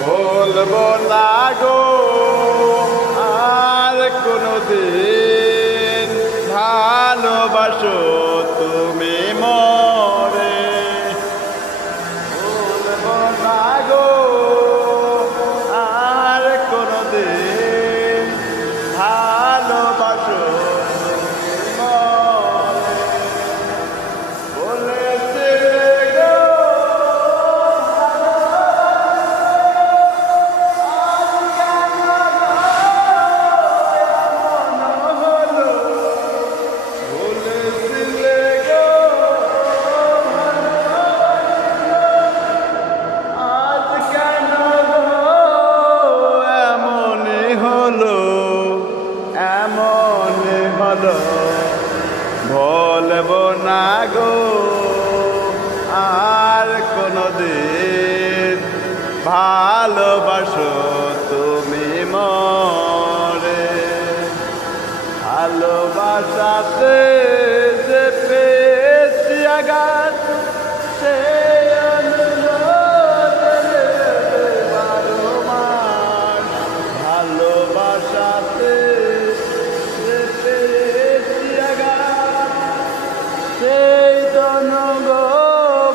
বলবো না গো আর কোনদিন ভালোবাসো তুমি মরে। বলবো না গো আর কোনদিন ভালোবাসো বলবো না গো আর কোনদিন ভালোবাসো তুমি মরে। ভালোবাসাতে যে পেয়েছি আঘাত সেই অনুরোধে বারো মাস। ভালোবাসাতে যে পেয়েছি আঘাত সেই তনগো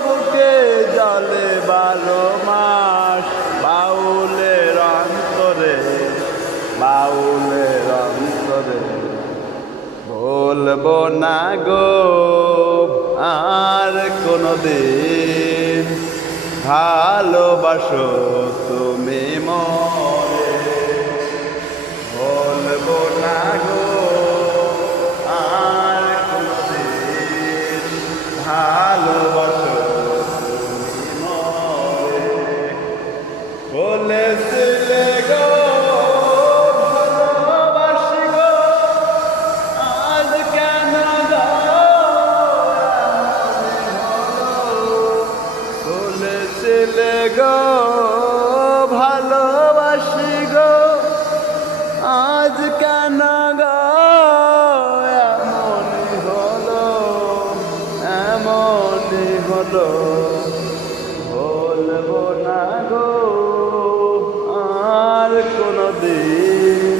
বুকে জলে বারো মাস। বাউলের অন্তরে বাউলের অন্তরে বলবো না গো আর কোনদিন ভালোবাসো তুমি মরে। বলবো না গো আর কোনদিন ভালোবাসো তুমি মরে। বলেছিলে গো ভালোবাসি গো আজ কেন বলেছিলে গো ভালোবাসি গো আজ কেন গো এমনই হলো এমনই হলো। বলবো না গো আর কোনদিন